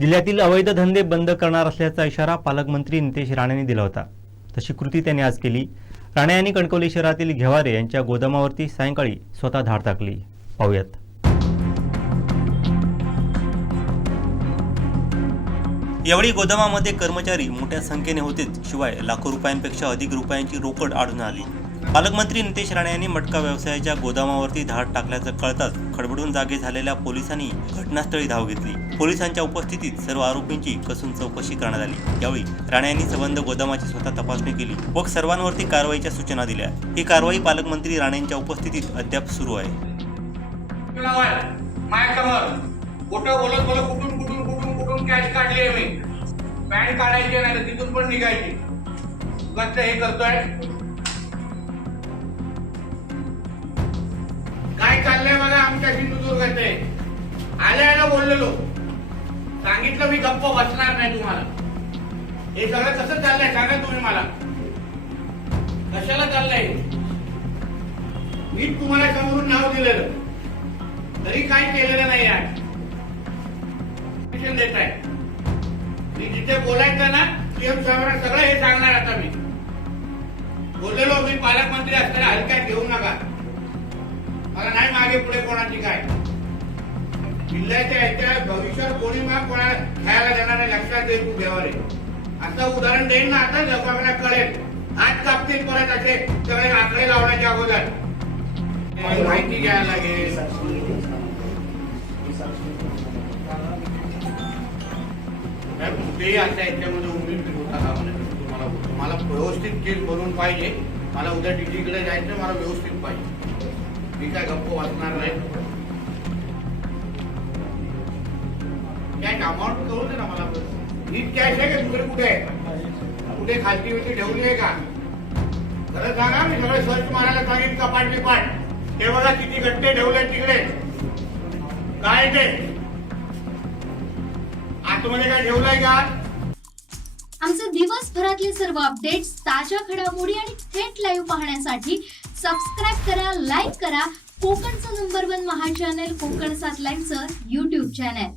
जिल्ह्यातील अवैध धंदे बंद करणार असल्याचा इशारा पालकमंत्री नितेश राणेंनी दिला होता. तशी कृती त्यांनी आज केली. राणे यांनी कणकवली शहरातील घेवारे यांच्या गोदामावरती सायंकाळी स्वतः धाड टाकली. पाहूयात. यावेळी गोदामामध्ये कर्मचारी मोठ्या संख्येने होतेच शिवाय लाखो रुपयांपेक्षा अधिक रुपयांची रोकड आढळून आली. पालकमंत्री नितेश राणे यांनी मटका व्यवसायाच्या गोदामावरती धाड टाकल्याचं कळताच खडबडून जागे झालेल्या पोलिसांनी घटनास्थळी धाव घेतली. पोलिसांच्या उपस्थितीत सर्व आरोपींची कसून चौकशी करण्यात आली. यावेळी राणे यांनी संबंध गोदामाची स्वतः तपासणी केली व सर्वांवरती कारवाईच्या सूचना दिल्या. ही कारवाई पालकमंत्री राणेंच्या उपस्थितीत अद्याप सुरू आहे. बोलत बोलत कुठून कुठून कुठून कुठून कॅश काढली आहे मी? पॅन्ट काढायची नाही तिथून पण निघायची. हे करतोय. सांगितलं मी गप्प बसणार नाही तुम्हाला. हे सगळं कसं चाललंय सांगा तुम्ही मला. कशाला चाललंय? मी तुम्हाला समोरून नाव दिलेलं. तरी काही केलेलं नाही आज. देत आहे मी जिथे बोलायचं ना सीएम साहेबांना सगळं हे सांगणार आता मी. बोललेलो मी पालकमंत्री असताना हलक्यात घेऊ नका. मला नाही मागे पुढे कोणाची काय. जिल्ह्याच्या याच्या तू देवारे असं उदाहरण देईन ना आता लोकांना कळेल. हात कापतील परत असे सगळे आकडे लावण्याच्या अगोदर. माहिती घ्यायला लागेल. कुठेही आता याच्यामध्ये उभी फिरवता कामा नये. म्हणजे तुम्हाला तुम्हाला व्यवस्थित केस भरून पाहिजे. मला उद्या कडे जायचं मला व्यवस्थित पाहिजे. मी काय गप्प वाचणार नाही. काय कामावर करू दे ना मला. नीट कॅश आहे का दुसरे कुठे? आहे कुठे खालती होती ठेवली आहे का? खरं सांगा मी सगळं सर्च मारायला सांगेन कपाट बिपाट. ते बघा किती गट्टे ठेवले तिकडे. काय ते? आतमध्ये काय ठेवलंय का? आमचे दिवसभरातले सर्व अपडेट्स ताज्या घडामोडी आणि थेट लाईव्ह पाहण्यासाठी सबस्क्राईब करा लाईक करा. कोकणचं नंबर वन महा चॅनल कोकण सात लाईनचं युट्यूब चॅनल